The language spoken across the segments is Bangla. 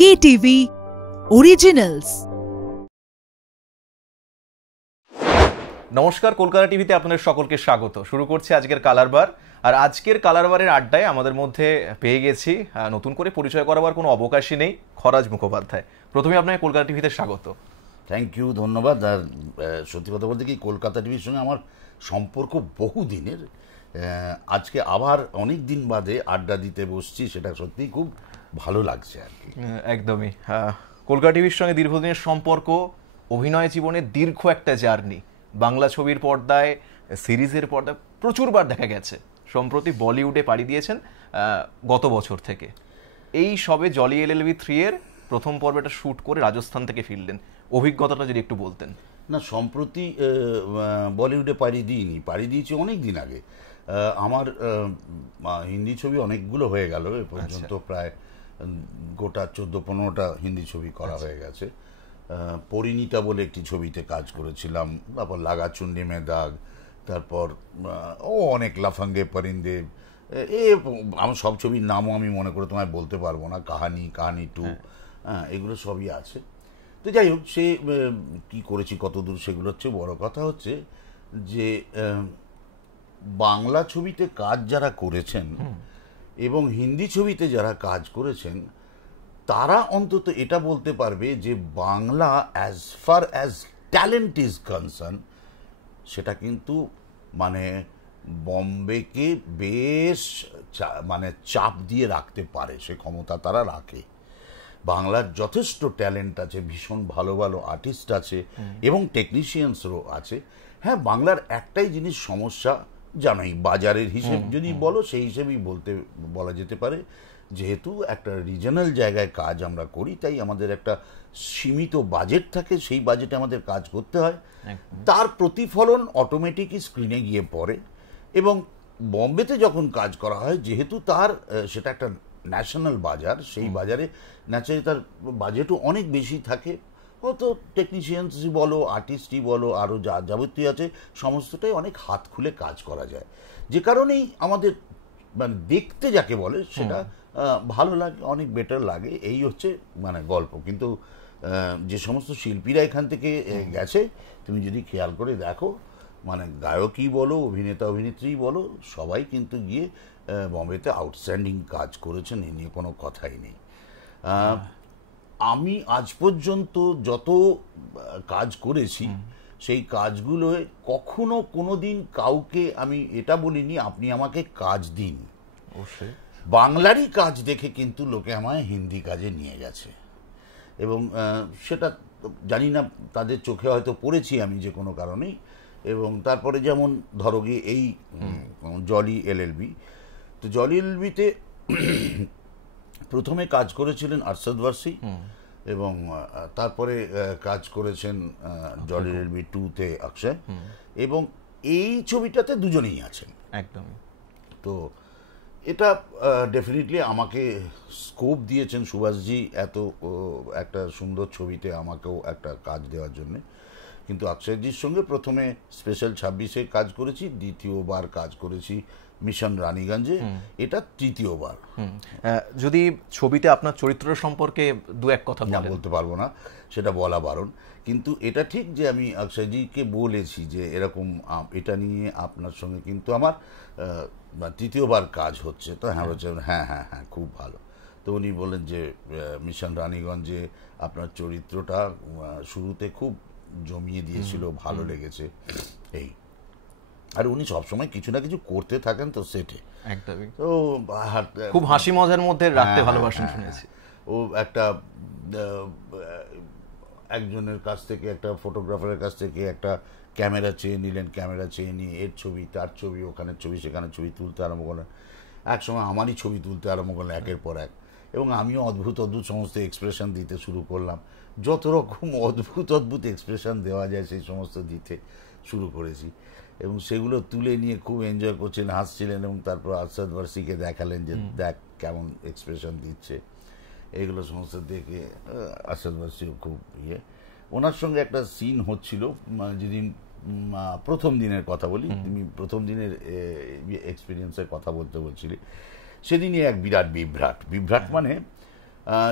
KTV Originals। নমস্কার, কলকাতা টিভিতে আপনাদের সকলকে স্বাগত। শুরু করছি আজকের কালারবার। আর আজকের কালারবারের আড্ডায় আমাদের মধ্যে পেয়ে গেছি নতুন করে পরিচয় করাবার কোনো অবকাশই নেই, খরাজ মুখোপাধ্যায়। প্রথমে আপনাকে কলকাতা টিভিতে স্বাগত। থ্যাংক ইউ, ধন্যবাদ। আর সত্যি কথা বলতে কি, কলকাতা টিভির সঙ্গে আমার সম্পর্ক বহুদিনের। আজকে আবার অনেক দিন বাদে আড্ডা দিতে বসছি, সেটা সত্যিই খুব ভালো লাগছে আর কি। একদমই। কলকাতা টিভির সঙ্গে দীর্ঘদিনের সম্পর্ক, অভিনয় জীবনে দীর্ঘ একটা জার্নি। বাংলা ছবির পর্দায়, সিরিজের পর্দায় প্রচুরবার দেখা গেছে। সম্প্রতি বলিউডে পাড়ি দিয়েছেন গত বছর থেকে। এই সবে জলি LLB 3 এর প্রথম পর্বটা শ্যুট করে রাজস্থান থেকে ফিরলেন। অভিজ্ঞতাটা যদি একটু বলতেন। না, সম্প্রতি বলিউডে পাড়ি দিইনি, পাড়ি দিয়েছি অনেক দিন আগে। আমার হিন্দি ছবি অনেকগুলো হয়ে গেল এ পর্যন্ত, প্রায় গোটা 14-15টা হিন্দি ছবি করা হয়ে গেছে। পরিণীতা বলে একটি ছবিতে কাজ করেছিলাম, তারপর লাগা চুন্ডি মে দাগ, তারপর অনেক লাফাঙ্গে পরিন্দে, আমার সব ছবির নামও আমি মনে করে তোমায় বলতে পারবো না। কাহানি 2, এগুলো সবই আছে। তো যাই হোক, সে কি করেছি কতদূর সেগুলো হচ্ছে বড় কথা। হচ্ছে যে বাংলা ছবিতে কাজ যারা করেছেন এবং হিন্দি ছবিতে যারা কাজ করেছেন, তারা অন্তত এটা বলতে পারবে যে Bangla as far as talent is concern, সেটা কিন্তু মানে বম্বেকে বেশ মানে চাপ দিয়ে রাখতে পারে, সে ক্ষমতা তারা রাখে। বাংলার যথেষ্ট ট্যালেন্ট আছে, ভীষণ ভালো ভালো আর্টিস্ট আছে এবং টেকনিশিয়ানসও আছে। হ্যাঁ, বাংলার একটাই জিনিস সমস্যা জানাই, বাজারের হিসেব যদি বলো সেই হিসেবেই বলা যেতে পারে। যেহেতু একটা রিজনাল জায়গায় কাজ আমরা করি, তাই আমাদের একটা সীমিত বাজেট থাকে, সেই বাজেটে আমাদের কাজ করতে হয়। তার প্রতিফলন অটোমেটিকই স্ক্রিনে গিয়ে পড়ে। এবং বম্বেতে যখন কাজ করা হয়, যেহেতু তার সেটা একটা ন্যাশনাল বাজার, সেই বাজারে ন্যাচারালি তার বাজেটও অনেক বেশি থাকে। হয়তো টেকনিশিয়ানসই বলো, আর্টিস্টই বলো, আরও যা যাবতীয় আছে সমস্তটাই অনেক হাত খুলে কাজ করা যায়, যে কারণেই আমাদের মানে দেখতে যাকে বলে সেটা ভালো লাগে, অনেক বেটার লাগে। এই হচ্ছে মানে গল্প। কিন্তু যে সমস্ত শিল্পীরা এখান থেকে গেছে, তুমি যদি খেয়াল করে দেখো, মানে গায়কই বলো, অভিনেতা অভিনেত্রী বলো, সবাই কিন্তু গিয়ে বম্বেতে আউটস্ট্যান্ডিং কাজ করেছেন, এ নিয়ে কোনো কথাই নেই। আমি আজ পর্যন্ত যত কাজ করেছি, সেই কাজগুলোয় কখনো কোনো দিন কাউকে আমি এটা বলিনি আপনি আমাকে কাজ দিন। বাংলারই কাজ দেখে কিন্তু লোকে আমায় হিন্দি কাজে নিয়ে গেছে, এবং সেটা জানি না তাদের চোখে হয়তো পড়েছি আমি যে কোনো কারণেই। এবং তারপরে যেমন ধরো গিয়ে এই জলি LLB, তো জলি LLBতে প্রথমে কাজ করেছিলেন আরশাদ ওয়ারসি, এবং তারপরে কাজ করেছেন জলি LLB 2-তে অক্ষয়, এবং এই ছবিটাতে দুজনেই আছেন একদম। তো এটা ডেফিনেটলি আমাকে স্কোপ দিয়েছেন সুভাষজি এত একটা সুন্দর ছবিতে আমাকেও একটা কাজ দেওয়ার জন্য। কিন্তু অক্ষয়জির সঙ্গে প্রথমে স্পেশাল 26-এ কাজ করেছি, দ্বিতীয়বার কাজ করেছি মিশন রানীগঞ্জে, এটা তৃতীয়বার। যদি ছবিতে আপনার চরিত্র সম্পর্কে দু এক কথা বলতে পারবো না, সেটা বলা বারণ। কিন্তু এটা ঠিক যে আমি অক্ষয়জিকে বলেছি যে এরকম এটা নিয়ে আপনার সঙ্গে কিন্তু আমার তৃতীয়বার কাজ হচ্ছে। তো হ্যাঁ বলছে, হ্যাঁ হ্যাঁ হ্যাঁ খুব ভালো। তো উনি বললেন যে মিশন রানীগঞ্জে আপনার চরিত্রটা শুরুতে খুব জমিয়ে দিয়েছিল, ভালো লেগেছে এই। আর উনি সবসময় কিছু না কিছু করতে থাকেন তো সেটে, একদমই। তো খুব হাসি মজার মধ্যে রাখতে ভালোবাসেন শুনেছি। ও একটা একজনের কাছ থেকে, একটা ফটোগ্রাফারের কাছ থেকে একটা ক্যামেরা চেয়ে নিলেন, ক্যামেরা চেয়ে নিয়ে এর ছবি তার ছবি, ওখানে ছবি সেখানে ছবি তুলতে আরম্ভ করলেন। একসময় আমারই ছবি তুলতে আরম্ভ করলেন একের পর এক, এবং আমিও অদ্ভুত অদ্ভুত সমস্ত এক্সপ্রেশন দিতে শুরু করলাম। যত রকম অদ্ভুত এক্সপ্রেশন দেওয়া যায় সেই সমস্ত দিতে শুরু করেছি, এবং সেগুলো তুলে নিয়ে খুব এনজয় করছিলেন, হাসছিলেন। এবং তারপর আরশাদ ওয়ারসিকে দেখালেন যে দেখ কেমন এক্সপ্রেশন দিচ্ছে, এগুলো সমস্ত দেখে আরশাদ ওয়ারসিও খুব ওনার সঙ্গে একটা সিন হচ্ছিল যেদিন প্রথম দিনের কথা বলি, তুমি প্রথম দিনের এক্সপিরিয়েন্সের কথা বলতে বলছিলি। সেদিনই এক বিরাট বিভ্রাট মানে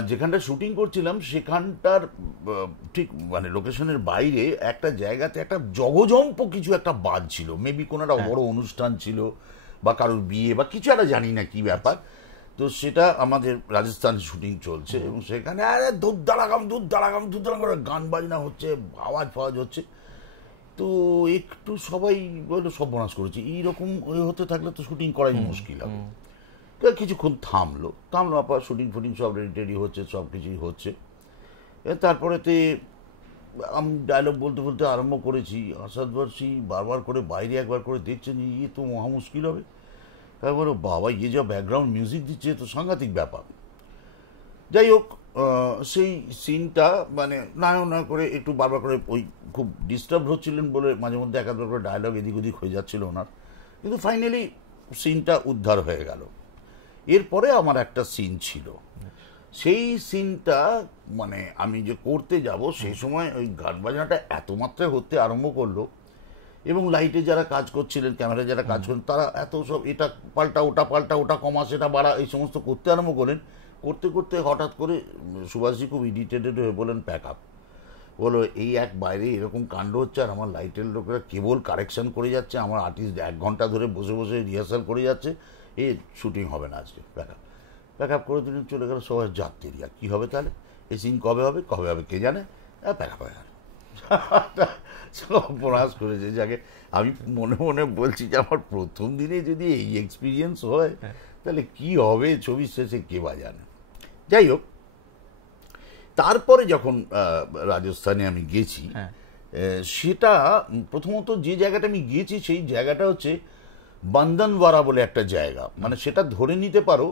যেখানটা শুটিং করছিলাম সেখানটার ঠিক মানে লোকেশনের বাইরে একটা জায়গাতে একটা জগজম্প কিছু একটা বাজছিল, মেবি কোনো একটা বড় অনুষ্ঠান ছিল বা কারোর বিয়ে বা কিছু একটা, জানি না কি ব্যাপার। তো সেটা আমাদের রাজস্থান শুটিং চলছে এবং সেখানে আরে দুধ দাঁড়াগাম করে গান বাজনা হচ্ছে, আওয়াজ ফাওয়াজ হচ্ছে। তো একটু সবাই বললো সর্বনাশ করেছে, এইরকম হতে থাকলে তো শুটিং করাই মুশকিল হবে। কিছুক্ষণ থামলো, আবার শুটিং ফুটিং সব রেডি হচ্ছে, সব কিছুই হচ্ছে। তারপরেতে আমি ডায়লগ বলতে বলতে আরম্ভ করেছি, আসাদ বর্ষী বারবার করে বাইরে একবার করে দেখছেন, ইয়ে তো মহা মুশকিল হবে। তারপরে বাবা ইয়ে যা ব্যাকগ্রাউন্ড মিউজিক দিচ্ছে তো সাংঘাতিক ব্যাপার। যাই হোক, সেই সিনটা মানে না করে একটু বারবার করে ওই খুব ডিস্টার্ব হচ্ছিলেন বলে মাঝে মধ্যে একাধবার করে ডায়লগ এদিক ওদিক হয়ে যাচ্ছিল ওনার, কিন্তু ফাইনালি সিনটা উদ্ধার হয়ে গেল। এরপরে আমার একটা সিন ছিল, সেই সিনটা মানে আমি যে করতে যাব সেই সময় ওই গান বাজনাটা এত মাত্রায় হতে আরম্ভ করলো এবং লাইটে যারা কাজ করছিলেন, ক্যামেরায় যারা কাজ করেন, তারা এত সব এটা পাল্টা ওটা কমা সেটা বাড়া এই সমস্ত করতে আরম্ভ করেন। করতে করতে হঠাৎ করে সুভাষজি খুব ইরিটেটেড হয়ে বলেন প্যাক আপ। বলো এই এক বাইরে এরকম কাণ্ড হচ্ছে আর আমার লাইটের লোকেরা কেবল কারেকশন করে যাচ্ছে, আমার আর্টিস্ট 1 ঘন্টা ধরে বসে বসে রিহার্সাল করে যাচ্ছে, এ শুটিং হবে না আজকে, প্যাক আপ করে দিলেন, চলে গেল সবাই যাত্রী। আর কী হবে তাহলে, এই সিন কবে হবে কে জানে, প্যাক আপ হয়ে গেল। সর্বনাশ করেছে যাকে। আমি মনে মনে বলছি যে আমার প্রথম দিনে যদি এই এক্সপিরিয়েন্স হয় তাহলে কি হবে ছবির শেষে কে বা জানে। যাই হোক, তারপরে যখন রাজস্থানে আমি গেছি, সেটা প্রথমত যে জায়গাটা আমি গিয়েছি সেই জায়গাটা হচ্ছে বন্দনওয়ারা বলে একটা জায়গা। মানে সেটা ধরে নিতে পারো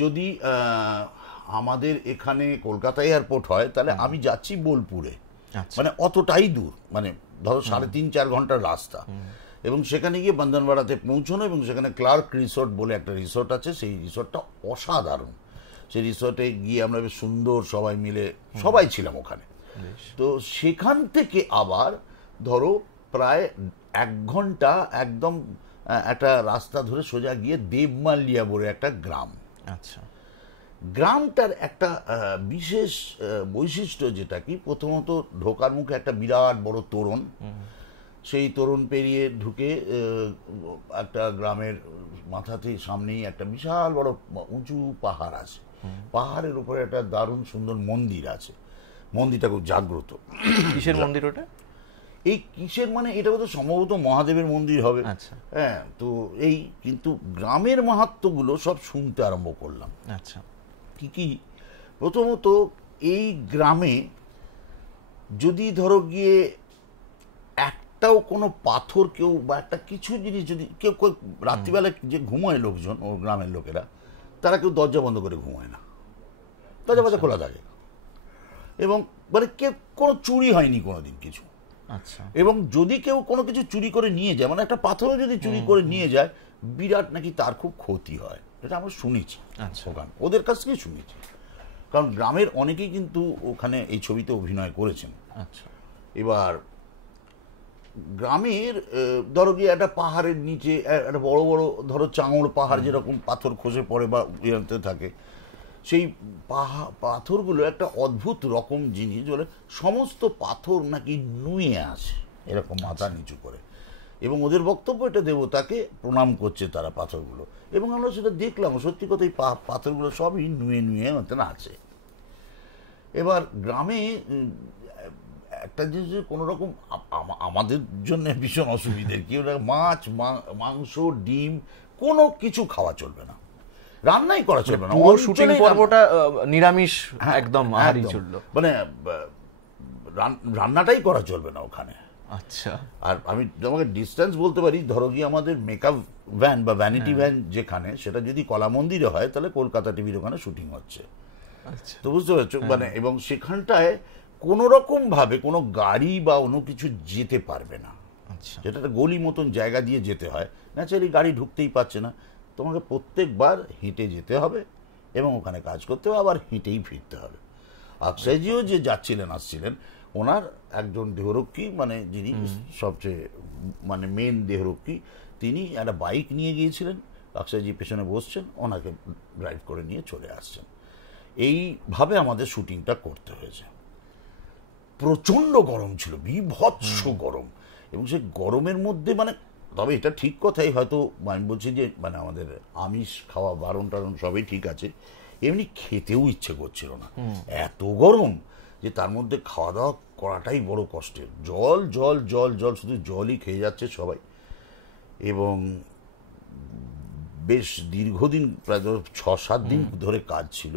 যদি আমাদের এখানে কলকাতা এয়ারপোর্ট হয় তাহলে আমি যাচ্ছি বোলপুরে, মানে অতটাই দূর, মানে ধরো 3.5-4 ঘন্টার রাস্তা। এবং সেখানে গিয়ে বন্দনওয়ারাতে পৌঁছানো এবং সেখানে ক্লার্ক রিসোর্ট বলে একটা রিসোর্ট আছে, সেই রিসোর্টটা অসাধারণ। সেই রিসোর্টে গিয়ে আমরা বেশ সুন্দর সবাই মিলে সবাই ছিলাম ওখানে। তো সেখান থেকে আবার ধরো প্রায় 1 ঘন্টা একদম একটা রাস্তা ধরে সোজা গিয়ে দেবমালিয়া বলে একটা গ্রাম। আচ্ছা, গ্রামটার একটা বিশেষ বৈশিষ্ট্য যেটা কি, প্রথমত ঢোকার মুখে একটা বিরাট বড় তোরণ, সেই তোরণ পেরিয়ে ঢুকে একটা গ্রামের মাথাতে সামনেই একটা বিশাল বড় উঁচু পাহাড় আছে, পাহাড়ের উপরে একটা দারুণ সুন্দর মন্দির আছে, মন্দিরটা খুব জাগ্রত। কিসের মন্দির ওটা? এই কিসের মানে এটা তো সম্ভবত মহাদেবের মন্দির হবে। আচ্ছা, হ্যাঁ, তো এই কিন্তু গ্রামের মাহাত্ম্যগুলো সব শুনতে আরম্ভ করলাম। আচ্ছা, কি প্রথমত এই গ্রামে যদি ধরো গিয়ে একটাও কোনো পাথর কেউ বা একটা কিছু জিনিস যদি কেউ রাত্রিবেলা যে ঘুমায় লোকজন, ও গ্রামের লোকেরা, তারা কেউ দরজা বন্ধ করে ঘুমায় না, দরজা খোলা থাকে। এবং মানে কেউ কোনো চুরি হয়নি কোনোদিন কিছু। আচ্ছা, এবং যদি কেউ কোনো কিছু চুরি করে নিয়ে যায়, মানে একটা পাথরও যদি চুরি করে নিয়ে যায়, বিরাট নাকি তার খুব ক্ষতি হয়, এটা আমরা শুনেছি। আচ্ছা, ওখানে ওদের কাছ থেকে শুনেছি, কারণ গ্রামের অনেকেই কিন্তু ওখানে এই ছবিতে অভিনয় করেছেন। আচ্ছা, এবার গ্রামের ধরো গিয়ে একটা পাহাড়ের নিচে একটা বড় বড় ধরো চাঙড় পাহাড় যেরকম পাথর খসে পড়ে বা ইয়েতে থাকে, সেই পাথরগুলো একটা অদ্ভুত রকম জিনিস, বলে সমস্ত পাথর নাকি নুয়ে আসে এরকম মাথা নিচু করে, এবং ওদের বক্তব্য এটা দেবতাকে প্রণাম করছে তারা পাথরগুলো। এবং আমরা সেটা দেখলাম, সত্যি কথা এই পাথরগুলো সবই নুয়ে নুয়ে মতন আছে। এবার গ্রামে একটা জিনিস কোনো রকম আমাদের জন্য ভীষণ অসুবিধের, কি ওটা মাছ মাংস ডিম কোনো কিছু খাওয়া চলবে না, রান্নাই করা চলবে না, পুরো শুটিং পর্বটা নিরামিষ একদম আহারই চললো, মানে রান্নাটাই করা চলবে না ওখানে। আচ্ছা, আর আমি তোমাকে ডিস্টেন্স বলতে পারি, ধরো গিয়ে আমাদের মেকআপ ভ্যান বা ভ্যানিটি ভ্যান যেখানে, সেটা যদি কলা মন্দিরে হয় তাহলে কলকাতা টিভির ওখানে শুটিং হচ্ছে। আচ্ছা, তো বুঝতে পারছো, মানে এবং সেখানটায় কোনো রকম ভাবে কোনো গাড়ি বা অন্য কিছু যেতে পারবে না। আচ্ছা, যেটা একটা গলি মতন জায়গা দিয়ে যেতে হয়, ন্যাচারালি গাড়ি ঢুকতেই পারছে না, তোমাকে প্রত্যেকবার হেঁটে যেতে হবে এবং ওখানে কাজ করতে হবে, আবার হেঁটেই ফিরতে হবে। অক্ষয়জিও যে যাচ্ছিলেন আসছিলেন, ওনার একজন দেহরক্ষী, মানে যিনি সবচেয়ে মানে মেন দেহরক্ষী, তিনি একটা বাইক নিয়ে গিয়েছিলেন, অক্ষয়জি পেছনে বসছেন, ওনাকে ড্রাইভ করে নিয়ে চলে আসছেন। এইভাবে আমাদের শুটিংটা করতে হয়েছে। প্রচণ্ড গরম ছিল, বিভৎস গরম, এবং সেই গরমের মধ্যে মানে, তবে এটা ঠিক কথাই, হয়তো আমি বলছি যে মানে আমাদের আমিষ খাওয়া বারণ টারণ সবই ঠিক আছে, এমনি খেতেও ইচ্ছে করছিল না, এত গরম যে তার মধ্যে খাওয়া দাওয়া করাটাই বড় কষ্টের। জল জল জল জল, শুধু জলই খেয়ে যাচ্ছে সবাই। এবং বেশ দীর্ঘদিন, প্রায় 6-7 দিন ধরে কাজ ছিল,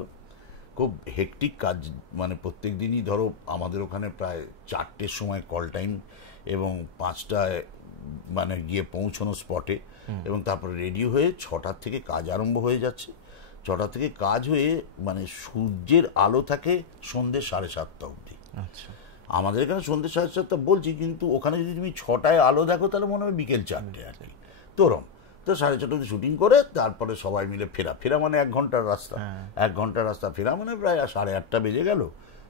খুব হেকটিক কাজ। মানে প্রত্যেক দিনই ধরো আমাদের ওখানে প্রায় 4টের সময় কল টাইম, এবং 5টায় মানে গিয়ে পৌঁছানো স্পটে, এবং তারপরে রেডি হয়ে 6টার থেকে কাজ আরম্ভ হয়ে যাচ্ছে। 6টা থেকে কাজ হয়ে মানে সূর্যের আলো থাকে সন্ধ্যে 7:30 অবধি। আচ্ছা, আমাদের এখানে সন্ধ্যে 7:30 বলছি, কিন্তু ওখানে যদি তুমি 6টায় আলো দেখো তাহলে মনে হবে বিকেল 4টে আর কি, তোরম। তো 6:30 অবধি শুটিং করে তারপরে সবাই মিলে ফেরা মানে 1 ঘন্টার রাস্তা, 1 ঘন্টার রাস্তা ফেরা মানে প্রায় 8:30 বেজে গেল।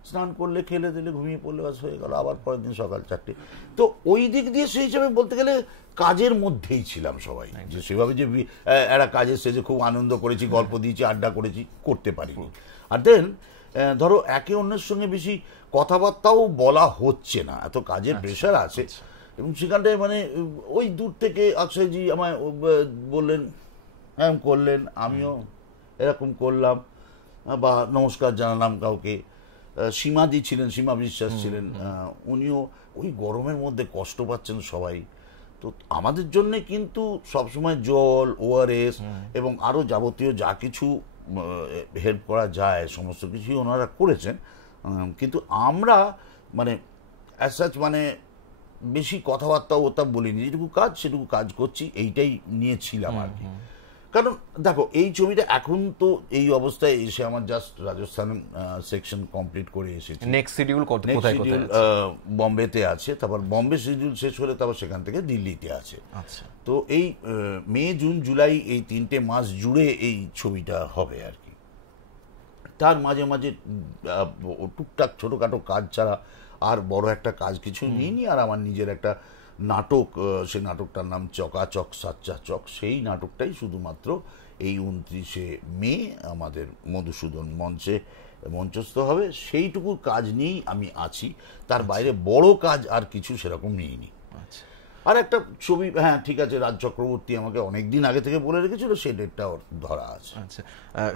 স্নান করলে, খেলে দিলে, ঘুমিয়ে পড়লে, বাস হয়ে গেল, আবার পরের দিন সকাল 4টে। তো ওই দিক দিয়ে সেই হিসাবে বলতে গেলে কাজের মধ্যেই ছিলাম সবাই, যে সেভাবে যে একটা কাজের শেষে খুব আনন্দ করেছি, গল্প দিয়েছি, আড্ডা করেছি, করতে পারিনি। আর দেন ধরো একে অন্যের সঙ্গে বেশি কথাবার্তাও বলা হচ্ছে না, এত কাজের প্রেশার আছে। এবং সেখানটায় মানে ওই দূর থেকে অক্ষয়জি আমায় বললেন, এরকম করলেন, আমিও এরকম করলাম, বা নমস্কার জানালাম কাউকে। সীমাদি ছিলেন, সীমা বিশ্বাস ছিলেন, উনিও ওই গরমের মধ্যে কষ্ট পাচ্ছেন সবাই। তো আমাদের জন্যে কিন্তু সবসময় জল, ওআরএস এবং আরও যাবতীয় যা কিছু হেল্প করা যায় সমস্ত কিছুই ওনারা করেছেন। কিন্তু আমরা মানে অ্যাজ সাচ মানে বেশি কথাবার্তা ওটা বলিনি, যেটুকু কাজ সেটুকু কাজ করছি, এইটাই নিয়েছিলাম আর কি। কারণ দেখো এই ছবিটা এখন তো এই অবস্থায় এসে আমার জাস্ট রাজস্থান সেকশন কমপ্লিট করে এসেছি। নেক্সট শিডিউল কোথায় কোথায়? বম্বেতে আছে, তারপর বম্বে শিডিউল শেষ হলে তারপর সেখান থেকে দিল্লিতে আছে। আচ্ছা, তো এই মে, জুন, জুলাই এই 3টে মাস জুড়ে এই ছবিটা হবে আর কি। তার মাঝে মাঝে টুকটাক ছোটোখাটো কাজ ছাড়া আর বড় একটা কাজ কিছু নিইনি। আর আমার নিজের একটা নাটক, সেই নাটকটার নাম চকাচক সাচ্চা চক, সেই নাটকটাই শুধুমাত্র এই 29শে মে আমাদের মধুসূদন মঞ্চে মঞ্চস্থ হবে, সেইটুকু কাজ নিয়েই আমি আছি। তার বাইরে বড় কাজ আর কিছু সেরকম নিইনি। আচ্ছা। আর একটা ছবি, হ্যাঁ ঠিক আছে, রাজ চক্রবর্তী আমাকে অনেকদিন আগে থেকে বলে রেখেছিল, সেই ডেটটা ধরা আছে। আচ্ছা,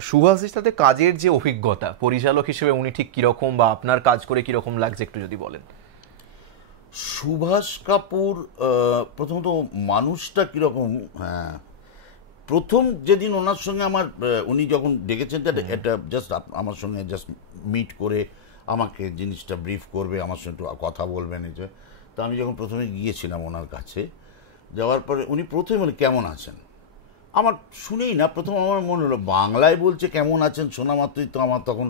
সুভাষের সাথে কাজের যে অভিজ্ঞতা, পরিচালক হিসেবে উনি ঠিক কিরকম, বা আপনার কাজ করে কিরকম লাগছে একটু যদি বলেন। সুভাষ কাপুর প্রথমত মানুষটা কিরকম, হ্যাঁ, প্রথম যেদিন ওনার সঙ্গে আমার উনি যখন ডেকেছেন, এটা জাস্ট আমার সঙ্গে জাস্ট মিট করে আমাকে জিনিসটা ব্রিফ করবে, আমার সঙ্গে একটু কথা বলবেন, এই যে। তো আমি যখন প্রথমে গিয়েছিলাম ওনার কাছে, যাওয়ার পরে উনি প্রথমে বলে কেমন আছেন, আমার শুনেই না প্রথম আমার মনে হলো বাংলায় বলছে কেমন আছেন, শোনা মাত্রই তো আমার তখন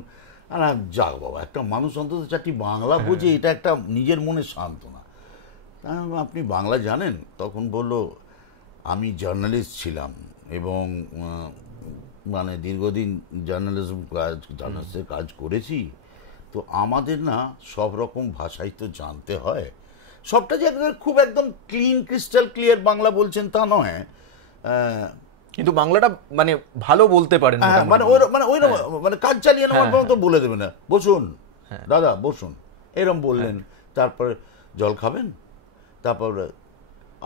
যাক বাবা, একটা মানুষ অন্তত 4টি বাংলা বোঝে, এটা একটা নিজের মনে সান্ত্বনা। আপনি বাংলা জানেন? তখন বলল আমি জার্নালিস্ট ছিলাম এবং মানে দীর্ঘদিন জার্নালিস্টের কাজ করেছি, তো আমাদের না সব রকম ভাষাই তো জানতে হয়। সবটা যে খুব একদম ক্রিস্টাল ক্লিয়ার বাংলা বলছেন তা নয়, কিন্তু বাংলাটা মানে ভালো বলতে পারেন, মানে ওই মানে কাজ চালিয়ে নেওয়ার পর তো বলে দেবে না, বসুন দাদা বসুন, এরম বললেন। তারপরে জল খাবেন, তারপর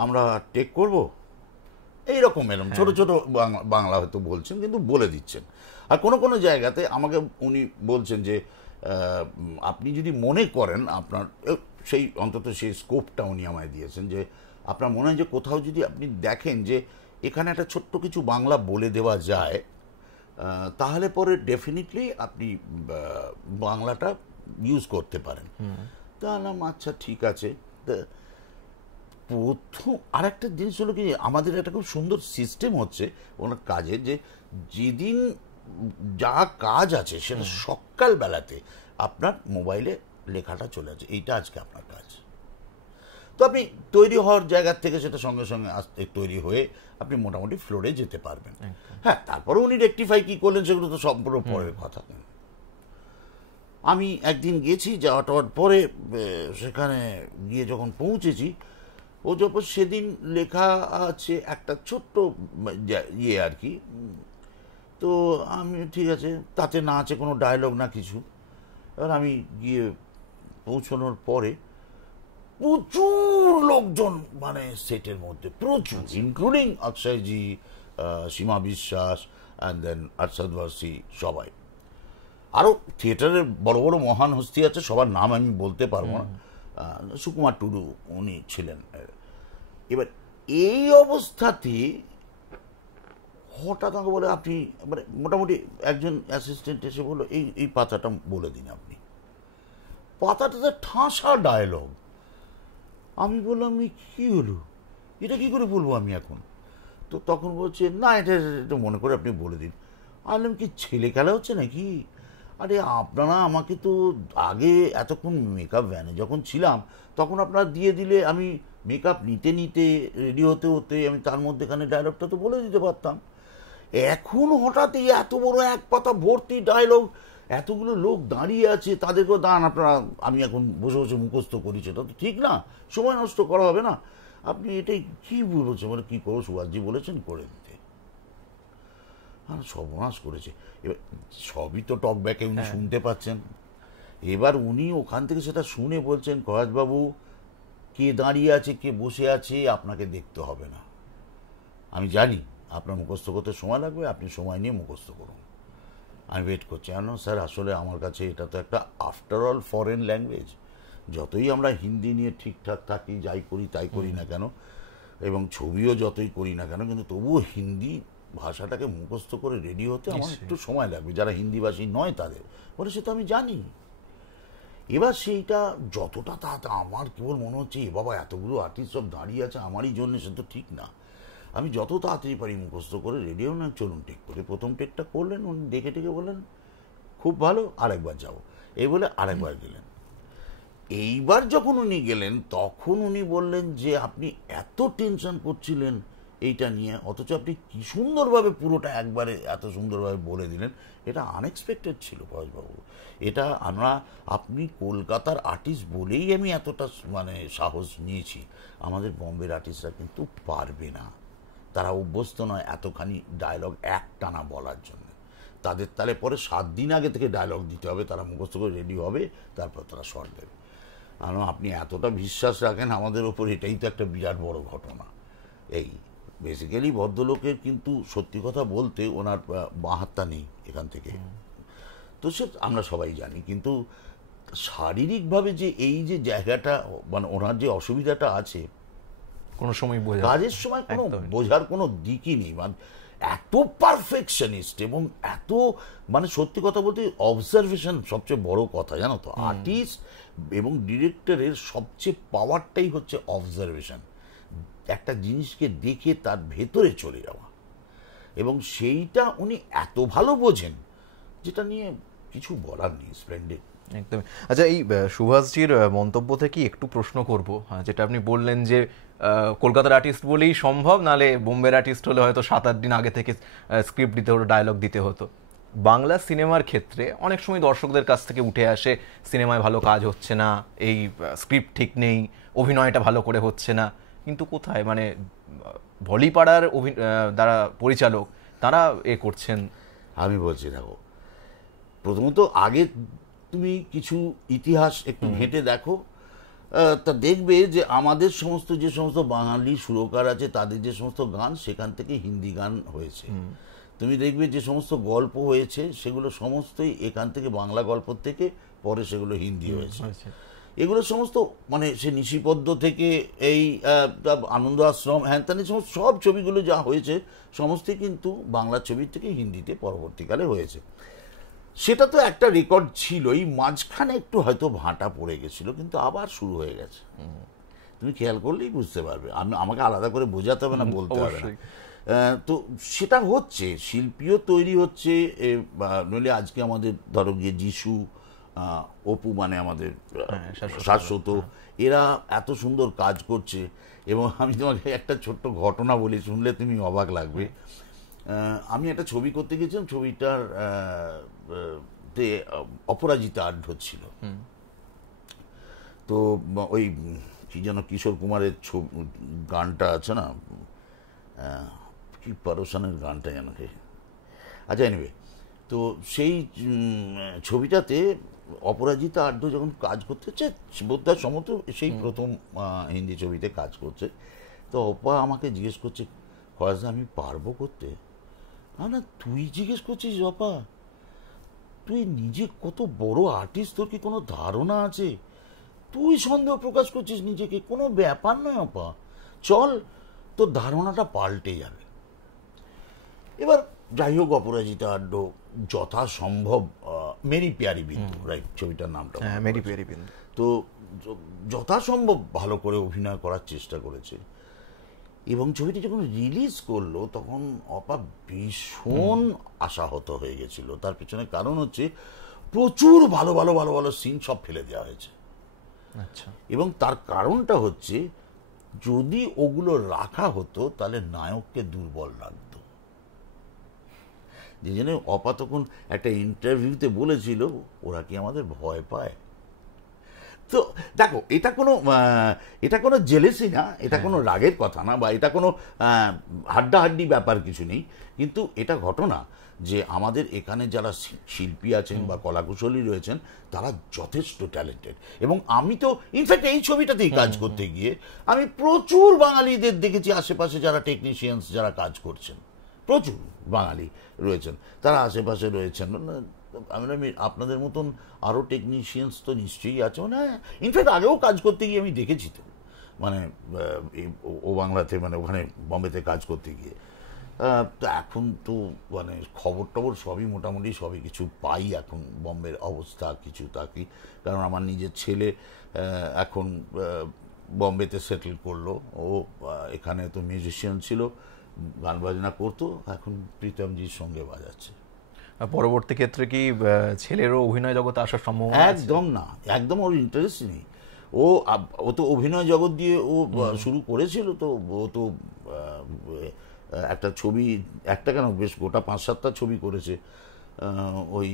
আমরা টেক করব, এইরকম এরকম ছোট ছোট বাংলা হয়তো বলছেন, কিন্তু বলে দিচ্ছেন। আর কোনো কোনো জায়গাতে আমাকে উনি বলছেন যে আপনি যদি মনে করেন আপনার সেই অন্তত সেই স্কোপটা উনি আমায় দিয়েছেন, যে আপনার মনে হয় যে কোথাও যদি আপনি দেখেন যে এখানে একটা ছোট্ট কিছু বাংলা বলে দেওয়া যায়, তাহলে পরে ডেফিনেটলি আপনি বাংলাটা ইউজ করতে পারেন। তা না, আচ্ছা ঠিক আছে। প্রথম আর একটা জিনিস হলো কি, আমাদের একটা খুব সুন্দর সিস্টেম হচ্ছে ওনার কাজের, যে যেদিন যা কাজ আছে সেটা সকালবেলাতে আপনার মোবাইলে লেখাটা চলে আসে, এইটা আজকে আপনার কাজ। তো আপনি তৈরি হওয়ার জায়গার থেকে সেটা সঙ্গে সঙ্গে তৈরি হয়ে আপনি মোটামুটি ফ্লোরে যেতে পারবেন। হ্যাঁ, তারপরে উনি রেকটিফাই কি করলেন সেগুলো তো সম্পূর্ণ পরের কথা। আমি একদিন গেছি, যাওয়ার পরে সেখানে গিয়ে যখন পৌঁছেছি, ও যখন সেদিন লেখা আছে একটা ছোট্ট ইয়ে আর কি, তো আমি ঠিক আছে, তাতে না আছে কোনো ডায়লগ না কিছু। এবার আমি গিয়ে পৌঁছানোর পরে প্রচুর লোকজন, মানে সেটের মধ্যে প্রচুর, ইনক্লুডিং অক্ষয়জি, সীমা বিশ্বাস, অ্যান্ড দেন আরশাদ ওয়ারসি, সবাই। আরও থিয়েটারের বড় বড় মহান হস্তি আছে, সবার নাম আমি বলতে পারবো না। সুকুমার টুডু উনি ছিলেন। এবার এই অবস্থাতে হঠাৎ আমাকে বলে, আপনি মানে মোটামুটি একজন অ্যাসিস্ট্যান্ট এসে বললো, এই পাতাটা বলে দিন আপনি। পাতাটাতে ঠাসা ডায়লগ। আমি বললাম, কি হলো, এটা কি করে বলবো আমি এখন? তো তখন বলছে, না এটা মনে করে আপনি বলে দিন। বললাম, কি ছেলে খেলা হচ্ছে নাকি? আরে আপনারা আমাকে তো আগে এতক্ষণ মেকআপ ভ্যানে যখন ছিলাম তখন আপনারা দিয়ে দিলে, আমি মেকআপ নিতে নিতে রেডি হতে হতে আমি তার মধ্যেখানে ডায়লগটা তো বলে দিতে পারতাম। এখন হঠাৎ এই এত বড় এক পাতা ভর্তি ডায়লগ, এতগুলো লোক দাঁড়িয়ে আছে, তাদেরকেও দাঁড়ান আপনারা, আমি এখন বসে বসে মুখস্থ করি, সেটা তো ঠিক না, সময় নষ্ট করা হবে না। আপনি এটাই কি বলছেন, মানে কী করো, সুভাষজি বলেছেন করে দিতে। আর সর্বনাশ করেছে। এবার সবই তো টকব্যাকে উনি শুনতে পাচ্ছেন। এবার উনি ওখান থেকে সেটা শুনে বলছেন, কয়াজবাবু, কে দাঁড়িয়ে আছে কে বসে আছে আপনাকে দেখতে হবে না, আমি জানি আপনার মুখস্থ করতে সময় লাগবে, আপনি সময় নিয়ে মুখস্থ করুন, আমি ওয়েট করছি। স্যার আসলে আমার কাছে এটা তো একটা আফটার অল ফরেন ল্যাঙ্গুয়েজ, যতই আমরা হিন্দি নিয়ে ঠিকঠাক থাকি, যাই করি তাই করি না কেন, এবং ছবিও যতই করি না কেন, কিন্তু তবুও হিন্দি ভাষাটাকে মুখস্থ করে রেডি হতে আমার একটু সময় লাগবে, যারা হিন্দিভাষী নয় তাদের। বলে, সে তো আমি জানি। এবার সেইটা যতটা তা আমার কেবল মনে হচ্ছে, এ বাবা এতগুলো আর্টিস্ট সব দাঁড়িয়ে আছে আমারই জন্য, সে তো ঠিক না। আমি যত তাড়াতাড়ি পারি মুখস্থ করে রেডি হন, চলুন টেক করে। প্রথম টেকটা করলেন, উনি দেখে টেকে বললেন, খুব ভালো, আরেকবার যাও, এই বলে আরেকবার গেলেন। এইবার যখন উনি গেলেন তখন উনি বললেন যে, আপনি এত টেনশন করছিলেন এইটা নিয়ে, অথচ আপনি কি সুন্দরভাবে পুরোটা একবারে এত সুন্দরভাবে বলে দিলেন, এটা আনএক্সপেক্টেড ছিল পরেশবাবু। এটা আপনি কলকাতার আর্টিস্ট বলেই আমি এতটা মানে সাহস নিয়েছি, আমাদের বম্বের আর্টিস্টরা কিন্তু পারবে না, তারা অভ্যস্ত নয় এতখানি ডায়লগ একটানা বলার জন্য। তাদের তাহলে পরে 7 দিন আগে থেকে ডায়লগ দিতে হবে, তারা মুখস্থ করে রেডি হবে, তারপর তারা শর্ট দেবে। কারণ আপনি এতটা বিশ্বাস রাখেন আমাদের ওপর, এটাই তো একটা বিরাট বড় ঘটনা। এই বেসিক্যালি ভদ্রলোকের কিন্তু সত্যি কথা বলতে ওনার বাহাত্তা নেই এখান থেকে, তো সে আমরা সবাই জানি, কিন্তু শারীরিকভাবে যে এই যে জায়গাটা, মানে ওনার যে অসুবিধাটা আছে, কোনো সময় কাজের সময় কোনো বোঝার কোনো দিকই নেই, মানে এত পারফেকশনিস্ট এবং এত, মানে সত্যি কথা বলতে অবজারভেশন সবচেয়ে বড় কথা, জানো তো। আর্টিস্ট এবং ডিরেক্টরের সবচেয়ে পাওয়ারটাই হচ্ছে অবজারভেশন, একটা জিনিসকে দেখে তার ভেতরে চলে যাওয়া, এবং সেইটা উনি এত ভালো বোঝেন, যেটা নিয়ে কিছু বলার নেই। স্প্লেন্ডেড, একদম। আচ্ছা, এই সুভাষজির মন্তব্য থেকে একটু প্রশ্ন করব, যেটা আপনি বললেন যে কলকাতার আর্টিস্ট বলেই সম্ভব, নালে বোম্বের আর্টিস্ট হলে হয়তো 7-8 দিন আগে থেকে স্ক্রিপ্ট দিতে হতো, ডায়লগ দিতে হতো। বাংলা সিনেমার ক্ষেত্রে অনেক সময় দর্শকদের কাছ থেকে উঠে আসে, সিনেমায় ভালো কাজ হচ্ছে না, এই স্ক্রিপ্ট ঠিক নেই, অভিনয়টা ভালো করে হচ্ছে না, কিন্তু কোথায়, মানে ভলিপাড়ার যারা পরিচালক তারা করছেন। আমি বলছি, দেখো, প্রথমত আগে তুমি কিছু ইতিহাস একটু ঘেঁটে দেখো, তা দেখবে যে আমাদের সমস্ত যে সমস্ত বাঙালি সুরকার আছে তাদের যে সমস্ত গান, সেখান থেকে হিন্দি গান হয়েছে। তুমি দেখবে যে সমস্ত গল্প হয়েছে সেগুলো সমস্তই এখান থেকে, বাংলা গল্প থেকে পরে সেগুলো হিন্দি হয়েছে। এগুলো সমস্ত, মানে সে নিশিপদ্ম থেকে এই আনন্দ আশ্রম, হ্যান ত্যান, সমস্ত সব ছবিগুলো যা হয়েছে সমস্তই কিন্তু বাংলা ছবির থেকে হিন্দিতে পরবর্তীকালে হয়েছে। সেটা তো একটা রেকর্ড ছিল, এই মাঝখানে একটু হয়তো ভাঁটা পড়ে গেছিল, কিন্তু আবার শুরু হয়ে গেছে। তুমি খেয়াল করলেই বুঝতে পারবে, আমাকে আলাদা করে বোঝাতে হবে না, বলতে হবে না। তো সেটা হচ্ছে, শিল্পীও তৈরি হচ্ছে, নইলে আজকে আমাদের ধরো গিয়ে যিশু, অপু, মানে আমাদের শাশ্বত, এরা এত সুন্দর কাজ করছে। এবং আমি তোমাকে একটা ছোট্ট ঘটনা বলি, শুনলে তুমি অবাক লাগবে। আমি একটা ছবি করতে গেছিলাম, ছবিটার তে অপরাজিতা আড্ড হচ্ছিল। তো ওই কি যেন কিশোর কুমারের গানটা আছে না, কি পারোশানের গানটা যেন, আচ্ছা, এনিওয়ে, তো সেই ছবিটাতে অপরাজিতা আড্ড যখন কাজ করতে হচ্ছে, বোধহয় সমত সেই প্রথম হিন্দি ছবিতে কাজ করছে, তো অপা আমাকে জিজ্ঞেস করছে, ফরাজদা আমি পারবো করতে? না, তুই জিজ্ঞেস করছিস অপা? তুই নিজে কত বড় আর্টিস্ট, তোর কি কোনো ধারণা আছে? তুই সন্দেহ প্রকাশ করছিস নিজেকে? কোনো ব্যাপার নয় অপা, চল, তোর ধারণাটা পাল্টে যাবে। এবার যাই হোক, অপরাজিতা আড্ড যথাসম্ভব মেরি প্যারি বিন্দু, রাইট, ছবিটার নামটা মেরি প্যারি বিন্দু, তো যথাসম্ভব ভালো করে অভিনয় করার চেষ্টা করেছে। এবং ছবিটি যখন রিলিজ করলো তখন অপা ভীষণ আশাহত হয়ে গেছিল। তার পিছনে কারণ হচ্ছে প্রচুর ভালো ভালো ভালো ভালো সিন সব ফেলে দেওয়া হয়েছে। আচ্ছা, এবং তার কারণটা হচ্ছে যদি ওগুলো রাখা হতো তাহলে নায়ককে দুর্বল লাগতো। যে জন্য অপা তখন একটা ইন্টারভিউতে বলেছিল, ওরা কি আমাদের ভয় পায়? তো দেখো, এটা কোনো জেলেসি না, এটা কোনো রাগের কথা না, বা এটা কোনো হাড্ডাহাড্ডি ব্যাপার কিছু নেই। কিন্তু এটা ঘটনা যে আমাদের এখানে যারা শিল্পী আছেন বা কলাকুশলী রয়েছেন তারা যথেষ্ট ট্যালেন্টেড। এবং আমি তো ইনফ্যাক্ট এই ছবিটাতেই কাজ করতে গিয়ে আমি প্রচুর বাঙালিদের দেখেছি আশেপাশে, যারা টেকনিশিয়ানস যারা কাজ করছেন, প্রচুর বাঙালি রয়েছেন, তারা আশেপাশে রয়েছেন। আমি আপনাদের মতন আরও টেকনিশিয়ানস তো নিশ্চয়ই আছে, মানে ইনফ্যাক্ট আগেও কাজ করতে গিয়ে আমি দেখেছি তো, মানে ও বাংলাতে, মানে ওখানে বম্বেতে কাজ করতে গিয়ে। তো এখন তো মানে খবর টবর সবই মোটামুটি সবই কিছু পাই এখন, বম্বের অবস্থা কিছু থাকি, কারণ আমার নিজের ছেলে এখন বম্বেতে সেটেল করলো। ও এখানে তো মিউজিশিয়ান ছিল, গান বাজনা করতো, এখন প্রীতমজির সঙ্গে বাজাচ্ছে। পরবর্তী ক্ষেত্রে কি ছেলেরও অভিনয় জগতে আসার সম্ভাবনা? একদম না, একদম ওর ইন্টারেস্ট নেই। ও তো অভিনয় জগৎ দিয়ে ও শুরু করেছিল, তো ও তো একটা ছবি, একটা কেন বেশ গোটা 5-7টা ছবি করেছে। ওই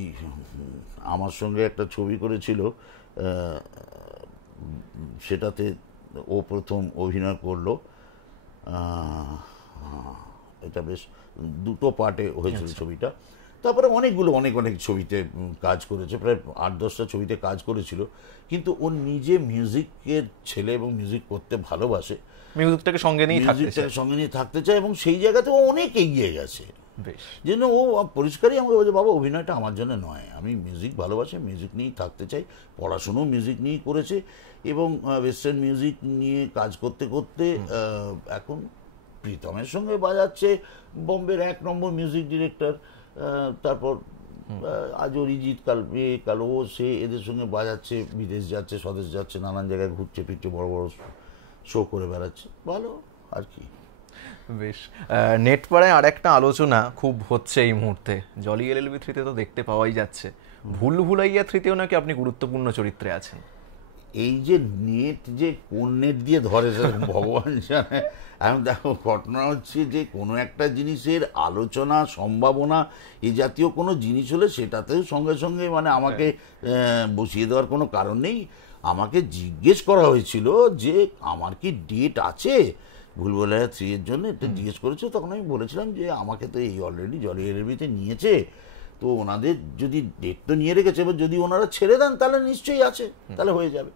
আমার সঙ্গে একটা ছবি করেছিল, সেটাতে ও প্রথম অভিনয় করলো। এটা বেশ 2টো পার্টে হয়েছিল ছবিটা। তারপরে অনেকগুলো অনেক ছবিতে কাজ করেছে, প্রায় 8-10টা ছবিতে কাজ করেছিল। কিন্তু ও নিজে মিউজিকের ছেলে এবং মিউজিক করতে ভালোবাসে, মিউজিকটাকে সঙ্গে নিয়ে থাকতে চায়, এবং সেই জায়গাতে ও অনেক এগিয়ে গেছে। যেন ও পরিষ্কারই আমাকে বলছে, বাবা অভিনয়টা আমার জন্য নয়, আমি মিউজিক ভালোবাসি, মিউজিক নিয়েই থাকতে চাই। পড়াশুনো মিউজিক নিয়েই করেছে, এবং ওয়েস্টার্ন মিউজিক নিয়ে কাজ করতে করতে এখন প্রীতমের সঙ্গে বাজাচ্ছে, বম্বের 1 নম্বর মিউজিক ডিরেক্টর। তারপর আজ অরিজিৎ, কাল ও সে এদের সঙ্গে বাজাচ্ছে, বিদেশ যাচ্ছে, স্বদেশ যাচ্ছে, নানান জায়গায় ঘুরছে ফিরছে, বড় বড় শো করে বেড়াচ্ছে, ভালো আর কি। বেশ, নেটপাড়ায় আর একটা আলোচনা খুব হচ্ছে এই মুহূর্তে, জলি এলএলবি 3-তে তো দেখতে পাওয়াই যাচ্ছে, ভুল ভুলাইয়া 3-তেও নাকি আপনি গুরুত্বপূর্ণ চরিত্রে আছেন। এই যে নেট, যে কোন নেট দিয়ে ধরে ভগবান জানে। এখন দেখো, ঘটনা হচ্ছে যে কোনো একটা জিনিসের আলোচনা, সম্ভাবনা, এই জাতীয় কোনো জিনিস হলে সেটাতেও সঙ্গে সঙ্গে মানে আমাকে বসিয়ে দেওয়ার কোনো কারণ নেই। আমাকে জিজ্ঞেস করা হয়েছিল যে আমার কি ডেট আছে ভুলভুলাইয়া 3 এর জন্য, এটা জিজ্ঞেস করেছে। তখন আমি বলেছিলাম যে আমাকে তো এই অলরেডি জলি এলএলবিতে নিয়েছে, তো ওনাদের যদি ডেট তো নিয়ে রেখেছে, এবার যদি ওনারা ছেড়ে দেন তাহলে নিশ্চয়ই আছে, তাহলে হয়ে যাবে।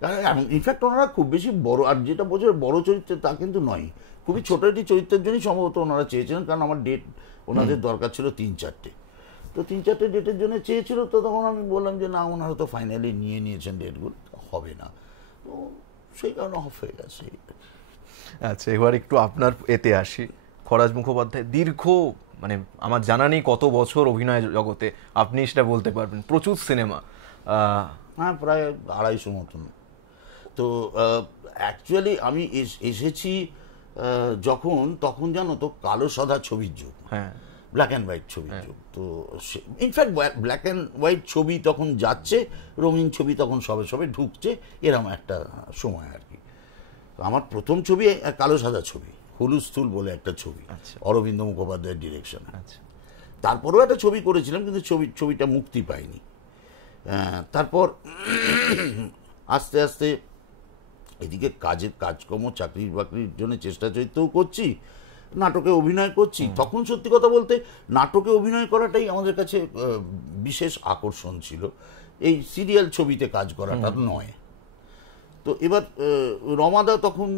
কারণ ইনফ্যাক্ট ওনারা খুব বেশি বড়, আর যেটা বোঝে বড় চরিত্র তা কিন্তু নয়, খুবই ছোট একটি চরিত্রের জন্যই সম্ভবত ওনারা চেয়েছিলেন, কারণ আমার ডেট ওনাদের দরকার ছিল 3-4টে, তো 3-4টে ডেটের জন্য চেয়েছিল। তো তখন আমি বললাম যে না, ওনারা তো ফাইনালি নিয়ে নিয়েছেন ডেটগুলো, হবে না, তো সেই কারণে অফ হয়ে গেছে। আচ্ছা, এবার একটু আপনার এতে আসি। খরাজ মুখোপাধ্যায় দীর্ঘ, মানে আমার জানা নেই কত বছর অভিনয় জগতে, আপনি সেটা বলতে পারবেন, প্রচুর সিনেমা। হ্যাঁ, প্রায় 250 মতন। তো অ্যাকচুয়ালি আমি এসেছি তখন জানো তো কালো সাদা ছবির যুগ, হ্যাঁ, ব্ল্যাক অ্যান্ড হোয়াইট ছবির যুগ। তো ইনফ্যাক্ট ব্ল্যাক অ্যান্ড হোয়াইট ছবি তখন যাচ্ছে, রঙিন ছবি তখন সবে সবে ঢুকছে, এরকম একটা সময় আর কি। আমার প্রথম ছবি কালো সাদা ছবি, হুলুস্থুল বলে একটা ছবি, অরবিন্দ মুখোপাধ্যায়ের ডিরেকশনে। তারপরেও একটা ছবি করেছিলাম, কিন্তু ছবিটা মুক্তি পায়নি। তারপর আস্তে আস্তে এদিকে কাজকর্ম, চাকরি বাকরির জন্য চেষ্টা চরিত্রও করছি, নাটকে অভিনয় করছি, তখন সত্যি কথা বলতে নাটকে অভিনয় করাটাই আমাদের কাছে বিশেষ আকর্ষণ ছিল, এই সিরিয়াল ছবিতে কাজ করাটা নয়। তো এবার রমাদা তখন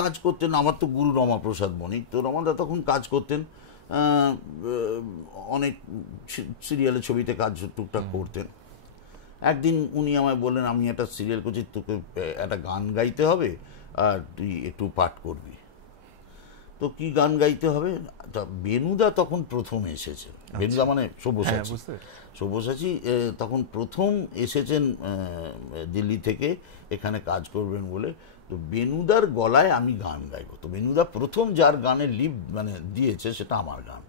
কাজ করতেন, আমার তো গুরু রমাপ্রসাদ বণিক, তো রমাদা তখন কাজ করতেন, অনেক সিরিয়ালের ছবিতে কাজ টুকটাক করতেন। একদিন উনি আমায় বললেন, আমি একটা সিরিয়াল করছি, তোকে একটা গান গাইতে হবে আর তুই একটু পাঠ করবি। তো কি গান গাইতে হবে? তা বেনুদা তখন প্রথম এসেছে, বেনুদা মানে সব্যসাচী, সব্যসাচী তখন প্রথম এসেছেন দিল্লি থেকে এখানে কাজ করবেন বলে। তো বেনুদার গলায় আমি গান গাইবো। তো বেনুদা প্রথম যার গানের লিপ মানে দিয়েছে সেটা আমার গান।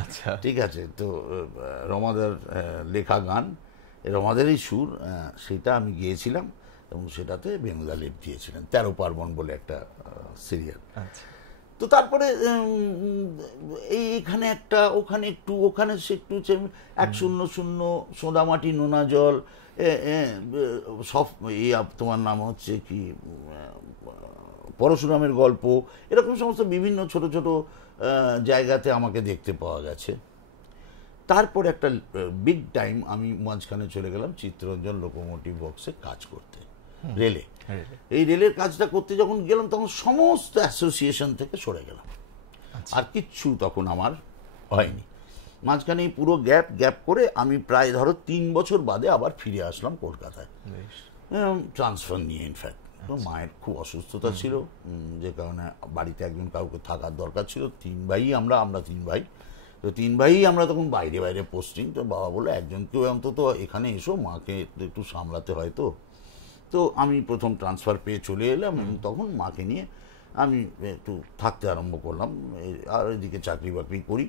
আচ্ছা, ঠিক আছে। তো রমাদার লেখা গান, রমাদারই সুর, সেটা আমি গিয়েছিলাম এবং সেটাতে বেনুদা লিপ দিয়েছিলেন। 13 পার্বণ বলে একটা সিরিয়াল। আচ্ছা। তো তারপরে এইখানে একটা, ওখানে একটু, ওখানে সে একটু, 100 সোঁদামাটি নোনা জল, সব তোমার নাম হচ্ছে কি পরশুরামের গল্প, এরকম সমস্ত বিভিন্ন ছোট ছোট জায়গাতে আমাকে দেখতে পাওয়া গেছে। তারপর একটা বিগ টাইম আমি মাঝখানে চলে গেলাম চিত্তরঞ্জন লোকোমোটিভ বক্সে কাজ করতে, রেলে। এই রেলের কাজটা করতে যখন গেলাম তখন সমস্ত অ্যাসোসিয়েশন থেকে সরে গেলাম, আর কিচ্ছু তখন আমার হয়নি। মাঝখানে পুরো গ্যাপ করে আমি প্রায় ধরো 3 বছর বাদে আবার ফিরে আসলাম কলকাতায়, ট্রান্সফার নিয়ে। ইনফ্যাক্ট তো মায়ের খুব অসুস্থতা ছিল, যে কারণে বাড়িতে একজন কাউকে থাকার দরকার ছিল। 3 ভাই আমরা 3 ভাই, তো 3 ভাই আমরা তখন বাইরে বাইরে পোস্টিং। তো বাবা বললো, একজনকেও অন্তত এখানে এসো, মাকে একটু সামলাতে হয়। তো আমি প্রথম ট্রান্সফার পেয়ে চলে এলাম এবং তখন মাকে নিয়ে আমি একটু থাকতে আরম্ভ করলাম, আর এদিকে চাকরি বাকরি করি।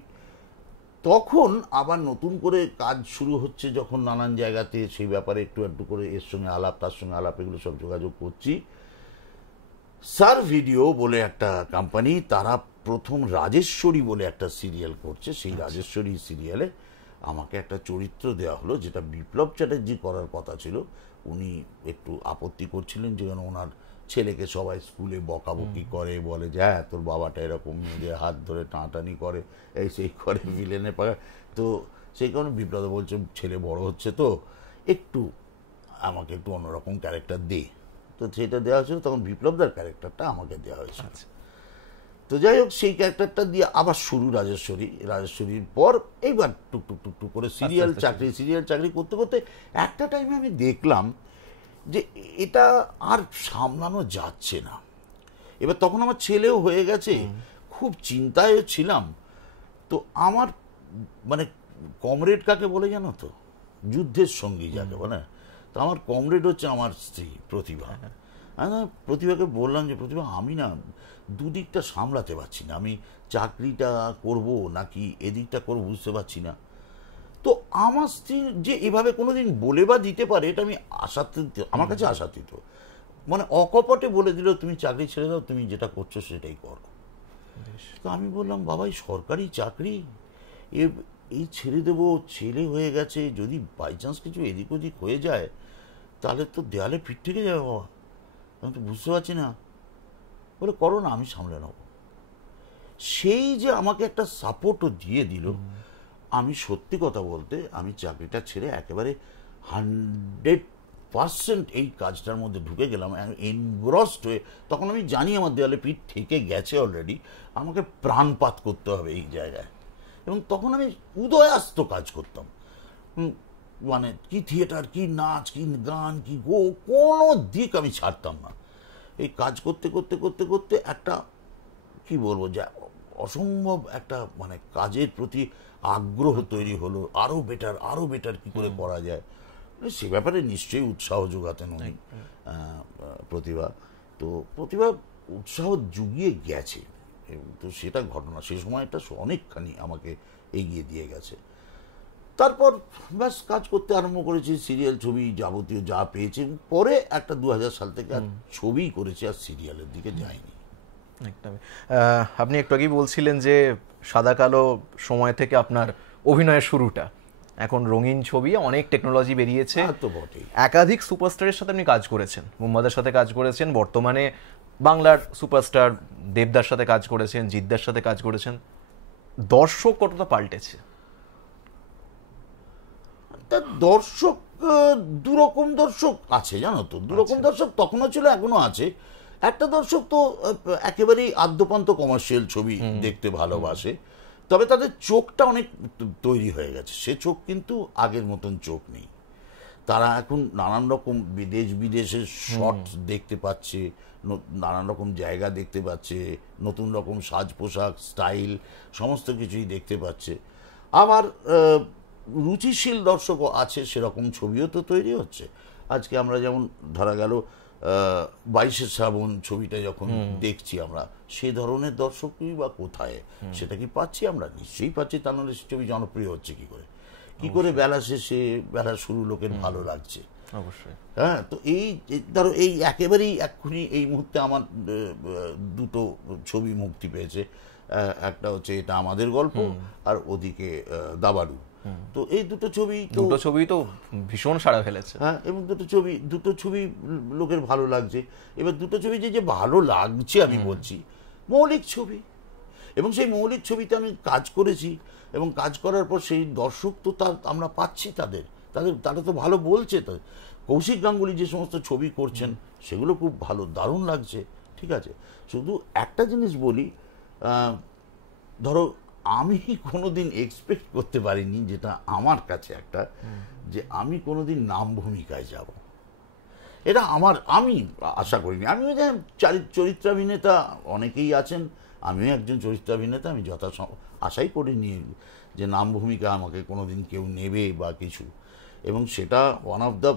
তখন আবার নতুন করে কাজ শুরু হচ্ছে যখন নানান জায়গাতে, সেই ব্যাপারে একটু একটু করে এর সঙ্গে আলাপ, তার সঙ্গে আলাপ, এগুলো সব যোগাযোগ করছি। সার ভিডিও বলে একটা কোম্পানি, তারা প্রথম রাজেশ্বরী বলে একটা সিরিয়াল করছে। সেই রাজেশ্বরী সিরিয়ালে আমাকে একটা চরিত্র দেওয়া হলো, যেটা বিপ্লব চ্যাটার্জি করার কথা ছিল। উনি একটু আপত্তি করছিলেন যে ওনার ছেলেকে সবাই স্কুলে বকাবকি করে, বলে যে হ্যাঁ তোর বাবাটা এরকম মেয়েদের হাত ধরে টানাটানি করে, এই সেই করে, ভিলেনের পাড়া। তো সেই কারণে বিপ্লব বলছে, ছেলে বড় হচ্ছে তো একটু আমাকে একটু অন্যরকম ক্যারেক্টার দে। তো সেটা দেওয়া হয়েছিল, তখন বিপ্লবদার ক্যারেক্টারটা আমাকে দেওয়া হয়েছিল। তো যাই হোক, সেই ক্যারেক্টারটা দিয়ে আবার শুরু রাজেশ্বরীর পর এইবার টুকটুক করে সিরিয়াল চাকরি করতে করতে একটা টাইমে আমি দেখলাম যে এটা আর সামলানো যাচ্ছে না। এবার তখন আমার ছেলেও হয়ে গেছে, খুব চিন্তায় ছিলাম। তো আমার মানে কমরেড কাকে বলে জানো তো, যুদ্ধের সঙ্গী যাকে বলে, তো আমার কমরেড হচ্ছে আমার স্ত্রী প্রতিভা। আমি প্রতিভাকে বললাম যে প্রতিভা, আমি না দুদিকটা সামলাতে পারছি না, আমি চাকরিটা করব নাকি এদিকটা করবো বুঝতে পারছি না। তো আমার স্ত্রী যে এভাবে কোনোদিন বলে বা দিতে পারে, এটা আমি আশাতীত, আমার কাছে আশাতীত। মানে অকপটে বলে দিল, তুমি চাকরি ছেড়ে দাও, তুমি যেটা করছো সেটাই করো। তো আমি বললাম, বাবা এই সরকারি চাকরি, এই ছেড়ে দেবো, ছেলে হয়ে গেছে, যদি বাই চান্স কিছু এদিক ওদিক হয়ে যায় তাহলে তো দেয়ালে পিঠ থেকে যাবে বাবা, আমি তো বুঝতে পারছি না। বলে করো না, আমি সামলে নেব। সেই যে আমাকে একটা সাপোর্টও দিয়ে দিল। আমি সত্যি কথা বলতে, আমি চাকরিটা ছেড়ে একেবারে 100% এই কাজটার মধ্যে ঢুকে গেলাম, এনগ্রসড হয়ে। তখন আমি জানি আমার দেয়ালে পিঠ থেকে গেছে অলরেডি, আমাকে প্রাণপাত করতে হবে এই জায়গায়। এবং তখন আমি উদয়াস্ত কাজ করতাম, মানে কি থিয়েটার, কি নাচ, কি গান, কি কোনো দিক আমি ছাড়তাম না। এই কাজ করতে করতে করতে করতে একটা কি বলবো, যে অসম্ভব একটা মানে কাজের প্রতি আগ্রহ তৈরি হলো, আরো বেটার কি করে করা যায়। সে ব্যাপারে নিশ্চয়ই উৎসাহ যোগাতেন উনি, প্রতিভা। তো প্রতিভা উৎসাহ জুগিয়ে গেছে, তো সেটা ঘটনা সে সময়টা অনেকখানি আমাকে এগিয়ে দিয়ে গেছে। তারপর ব্যাস কাজ করতে আরম্ভ করেছি, সিরিয়াল, ছবি, যাবতীয় যা পেয়েছি। পরে একটা 2000 সাল থেকে আর ছবি করেছি, আর সিরিয়ালের দিকে যাইনি। একদমই। আপনি একটু আগেই বলছিলেন যে সাদা কালো সময় থেকে আপনার অভিনয়ের শুরুটা, এখন রঙিন ছবি, অনেক টেকনোলজি বেরিয়েছে, তো বটেই। একাধিক সুপারস্টারের সাথে আপনি কাজ করেছেন, মুম্বাদের সাথে কাজ করেছেন, বর্তমানে বাংলার সুপারস্টার দেবদার সাথে কাজ করেছেন, জিদ্দার সাথে কাজ করেছেন। দর্শক কতটা পাল্টেছে? তা দর্শক দুরকম দর্শক আছে, জানো তো, দুরকম দর্শক তখনও ছিল, এখনো আছে। একটা দর্শক তো একেবারেই আদ্যপান্ত কমার্শিয়াল ছবি দেখতে ভালোবাসে, তবে তাদের চোখটা অনেক তৈরি হয়ে গেছে। সে চোখ কিন্তু আগের মতন চোখ নেই। তারা এখন নানান রকম বিদেশের শট দেখতে পাচ্ছে, নানান রকম জায়গা দেখতে পাচ্ছে, নতুন রকম সাজ পোশাক, স্টাইল, সমস্ত কিছুই দেখতে পাচ্ছে। আবার রুচিশীল দর্শকও আছে, সেরকম ছবিও তো তৈরি হচ্ছে। আজকে আমরা যেমন ধরা গেল 22শে শ্রাবণ ছবিটা যখন দেখছি আমরা, সে ধরনের দর্শকই বা কোথায়? সেটা কি পাচ্ছি আমরা? নিশ্চয়ই পাচ্ছি, তা নাহলে সে ছবি জনপ্রিয় হচ্ছে কি করে বেলা শেষে বেলা শুরু লোকের ভালো লাগছে। অবশ্যই। হ্যাঁ, তো এই ধরো এই একেবারেই এক্ষুনি এই মুহূর্তে আমার দুটো ছবি মুক্তি পেয়েছে। একটা হচ্ছে এটা আমাদের গল্প, আর ওদিকে দাবাড়ু। তো এই দুটো ছবি তো ভীষণ সাড়া ফেলেছে। হ্যাঁ, এবং দুটো ছবি লোকের ভালো লাগছে। এবার দুটো ছবি যে ভালো লাগছে আমি বলছি, মৌলিক ছবি, এবং সেই মৌলিক ছবিতে আমি কাজ করেছি, এবং কাজ করার পর সেই দর্শক তো আমরা পাচ্ছি, তারা তো ভালো বলছে। তো কৌশিক গাঙ্গুলি যে সমস্ত ছবি করছেন সেগুলো খুব ভালো, দারুণ লাগছে। ঠিক আছে, শুধু একটা জিনিস বলি, ধরো আমি কোনোদিন এক্সপেক্ট করতে পারিনি, যেটা আমার কাছে একটা, যে আমি কোনোদিন নাম ভূমিকায় যাব। এটা আমি আশা করিনি। আমিও যে চরিত্রাভিনেতা অনেকেই আছেন, আমিও একজন চরিত্রাভিনেতা, আমি আশাই করিনি যে নাম ভূমিকা আমাকে কোনোদিন কেউ নেবে বা কিছু। এবং সেটা one of the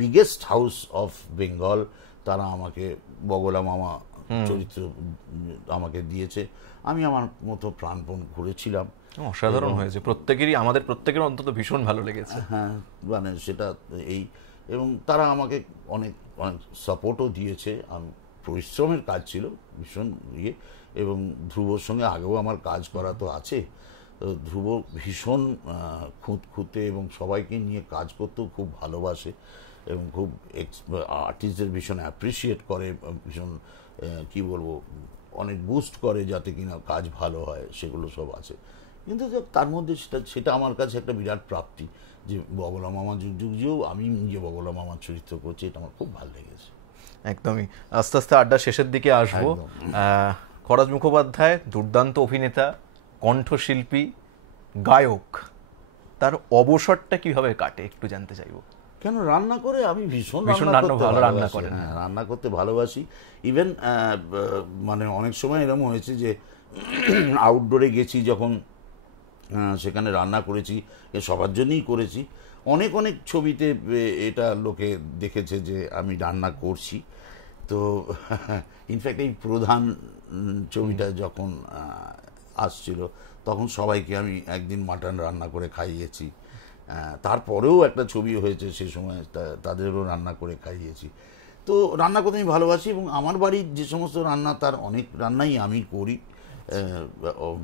biggest house of Bengal, তারা আমাকে বগলা মামা চরিত্র আমাকে দিয়েছে। আমি আমার মতো প্রাণপণ ঘুরেছিলাম। অসাধারণ হয়েছে, আমাদের প্রত্যেকের অন্তত ভীষণ ভালো লেগেছে। হ্যাঁ, মানে সেটা এবং তারা আমাকে অনেক অনেক সাপোর্টও দিয়েছে। পরিশ্রমের কাজ ছিল ভীষণ এবং ধ্রুবর সঙ্গে আগেও আমার কাজ করা তো আছে। ধ্রুব ভীষণ খুঁতখুঁতে এবং সবাইকে নিয়ে কাজ করতেও খুব ভালোবাসে, এবং খুব আর্টিস্টদের ভীষণ অ্যাপ্রিসিয়েট করে, ভীষণ কি বলবো, অনেক বুস্ট করে যাতে কিনা কাজ ভালো হয়, সেগুলো সব আছে। কিন্তু তার মধ্যে সেটা আমার কাছে একটা বিরাট প্রাপ্তি, যে বগলা মামা যুগেও আমি নিজে বগলা মামার চরিত্র করছি, এটা আমার খুব ভালো লেগেছে। একদমই। আস্তে আস্তে আড্ডা শেষের দিকে আসবো। খরাজ মুখোপাধ্যায় দুর্দান্ত অভিনেতা, কণ্ঠশিল্পী, গায়ক, তার অবসরটা কিভাবে কাটে একটু জানতে চাইবো। কেন, রান্না করে, আমি ভীষণ রান্না করতে ভালোবাসি। ইভেন মানে অনেক সময় এরকম হয়েছে যে আউটডোরে গেছি যখন, সেখানে রান্না করেছি, সবার জন্যই করেছি। অনেক ছবিতে এটা লোকে দেখেছে যে আমি রান্না করছি। তো ইনফ্যাক্ট এই প্রধান ছবিটা যখন আসছিল, তখন সবাইকে আমি একদিন মাটন রান্না করে খাইয়েছি। তারপরেও একটা ছবি হয়েছে, সে সময় তাদেরও রান্না করে খাইয়েছি। তো রান্না করতে আমি ভালোবাসি, এবং আমার বাড়ির যে সমস্ত রান্না, তার অনেক রান্নাই আমি করি।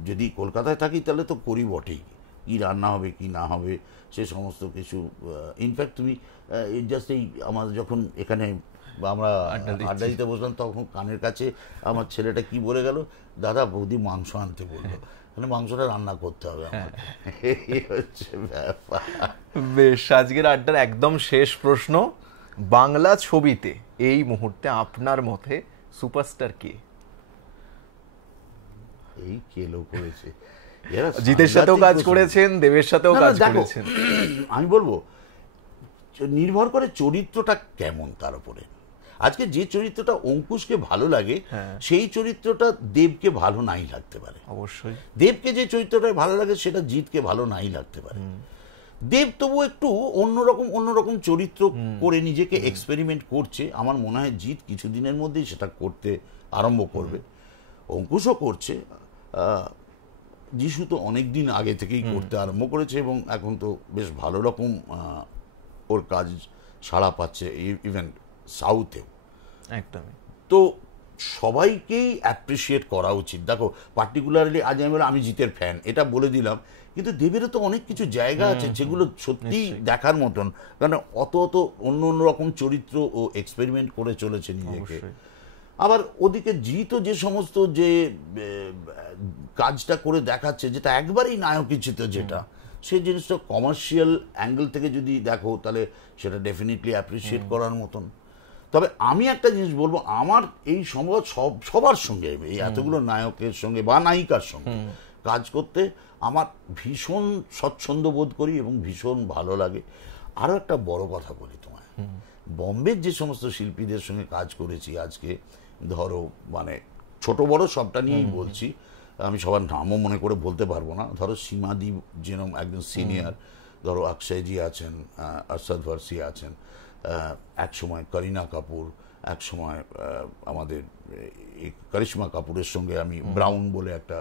যদি কলকাতায় থাকি তাহলে তো করি বটেই, কী রান্না হবে কি না হবে সে সমস্ত কিছু। ইনফ্যাক্ট তুমি জাস্ট এই আমাদের যখন এখানে আমরা আড্ডা দিতে বসলাম, তখন কানের কাছে আমার ছেলেটা কি বলে গেল, দাদা বৌদি মাংস আনতে বললো, মানে মাংসটা রান্না করতে হবে আমার। এই হচ্ছে ব্যাপার। বেশ, আজকের আড্ডার একদম শেষ প্রশ্ন, বাংলা ছবিতে এই মুহূর্তে আপনার মতে সুপারস্টার কে? এই কেলো করেছে, জিতের সাথেও কাজ করেছেন, দেবের সাথেও কাজ করেছেন। আমি বলবো নির্ভর করে চরিত্রটা কেমন, তার উপরে। আজকে যে চরিত্রটা অঙ্কুশকে ভালো লাগে, সেই চরিত্রটা দেবকে ভালো নাই লাগতে পারে। অবশ্যই দেবকে যে চরিত্রটা ভালো লাগে সেটা জিতকে ভালো নাই লাগতে পারে। দেব তবু একটু অন্যরকম চরিত্র করে নিজেকে এক্সপেরিমেন্ট করছে। আমার মনে হয় জিত কিছুদিনের মধ্যেই সেটা করতে আরম্ভ করবে। অঙ্কুশও করছে, যিশু তো অনেকদিন আগে থেকেই করতে আরম্ভ করেছে, এবং এখন তো বেশ ভালো রকম ওর কাজ সাড়া পাচ্ছে, ইভেন সাউথেও। একদমই। তো সবাইকেই অ্যাপ্রিসিয়েট করা উচিত। দেখো পার্টিকুলারলি আজ আমি বললাম আমি জিতের ফ্যান, এটা বলে দিলাম, কিন্তু দেবেরও তো অনেক কিছু জায়গা আছে যেগুলো সত্যি দেখার মতন, কারণ অত অন্য অন্য রকম চরিত্র ও এক্সপেরিমেন্ট করে চলেছে নিজেকে। আবার ওদিকে জিতও যে সমস্ত যে কাজটা করে দেখাচ্ছে, যেটা একবারেই নায়কোচিত, যেটা সেই জিনিসটা কমার্শিয়াল অ্যাঙ্গেল থেকে যদি দেখো তাহলে সেটা ডেফিনেটলি অ্যাপ্রিসিয়েট করার মতন। তবে আমি একটা জিনিস বলবো, আমার এই সম্ভব সবার সঙ্গে, এই এতগুলো নায়কের সঙ্গে বা নায়িকার সঙ্গে কাজ করতে আমার ভীষণ স্বচ্ছন্দ বোধ করি এবং ভীষণ ভালো লাগে। আরও একটা বড় কথা বলি তোমায়, বম্বের যে সমস্ত শিল্পীদের সঙ্গে কাজ করেছি আজকে, ধরো মানে ছোট বড় সবটা নিয়েই বলছি, আমি সবার নামও মনে করে বলতে পারবো না। ধরো সীমাদি যেরকম একজন সিনিয়র, ধরো অক্ষয়জি আছেন, আরশাদ ফার্সি আছেন, এক সময় করিনা কাপুর, এক সময় আমাদের করিশ্মা কাপুরের সঙ্গে আমি ব্রাউন বলে একটা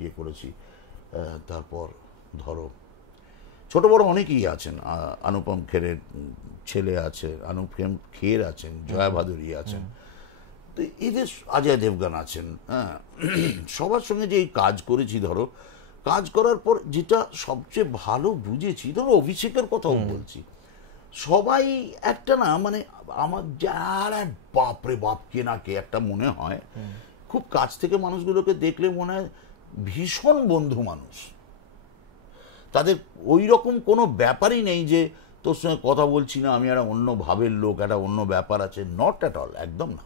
ইয়ে করেছি। তারপর ধরো ছোট বড় অনেকেই আছেন, অনুপম খেরের ছেলে আছে, অনুপম খের আছেন, জয়া ভাদুরী আছেন, তো এদের অজয় দেবগন আছেন। হ্যাঁ, সবার সঙ্গে যে এই কাজ করেছি, ধরো কাজ করার পর যেটা সবচেয়ে ভালো বুঝেছি, ধরো অভিষেকের কথাও বলছি, সবাই একটা না মানে আমার যারা বাপরে বাপ কে না কে একটা মনে হয়, খুব কাছ থেকে মানুষগুলোকে দেখলে মনে হয় ভীষণ বন্ধু মানুষ। তাদের ওই রকম কোনো ব্যাপারই নেই যে তোর সঙ্গে কথা বলছি না, আমি একটা অন্য ভাবের লোক, একটা অন্য ব্যাপার আছে, নট অ্যাট অল, একদম না,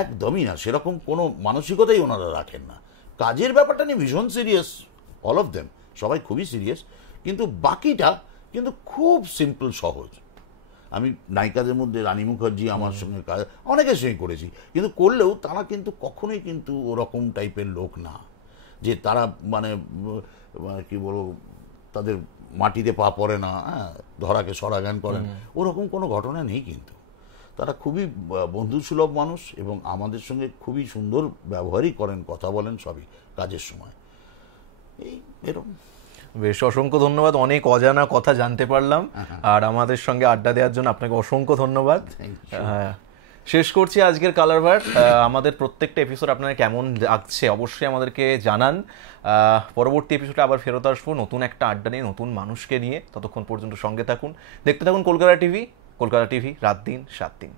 একদমই না, সেরকম কোনো মানসিকতাই ওনারা রাখেন না। কাজের ব্যাপারটা নিয়ে ভীষণ সিরিয়াস, অল অফ দেম, সবাই খুবই সিরিয়াস, কিন্তু বাকিটা কিন্তু খুব সিম্পল, সহজ। আমি নায়িকাদের মধ্যে রানী মুখার্জি আমার সঙ্গে কাজ অনেকের সঙ্গে করেছি, কিন্তু করলেও তারা কিন্তু কখনোই কিন্তু ওরকম টাইপের লোক না যে তারা মানে কি বলবো, তাদের মাটিতে পা পড়ে না, হ্যাঁ, ধরাকে সরাগান করেন, ওরকম কোনো ঘটনা নেই। কিন্তু তারা খুবই বন্ধুসুলভ মানুষ এবং আমাদের সঙ্গে খুবই সুন্দর ব্যবহারই করেন, কথা বলেন সবই কাজের সময়। এই এরকম। বেশ, অসংখ্য ধন্যবাদ, অনেক অজানা কথা জানতে পারলাম, আর আমাদের সঙ্গে আড্ডা দেওয়ার জন্য আপনাকে অসংখ্য ধন্যবাদ। হ্যাঁ, শেষ করছি আজকের কালারভার্স। আমাদের প্রত্যেকটা এপিসোড আপনারা কেমন লাগছে অবশ্যই আমাদেরকে জানান। পরবর্তী এপিসোডে আবার ফেরত আসবো নতুন একটা আড্ডা নিয়ে, নতুন মানুষকে নিয়ে। ততক্ষণ পর্যন্ত সঙ্গে থাকুন, দেখতে থাকুন কলকাতা টিভি। কলকাতা টিভি, রাত দিন 7 দিন।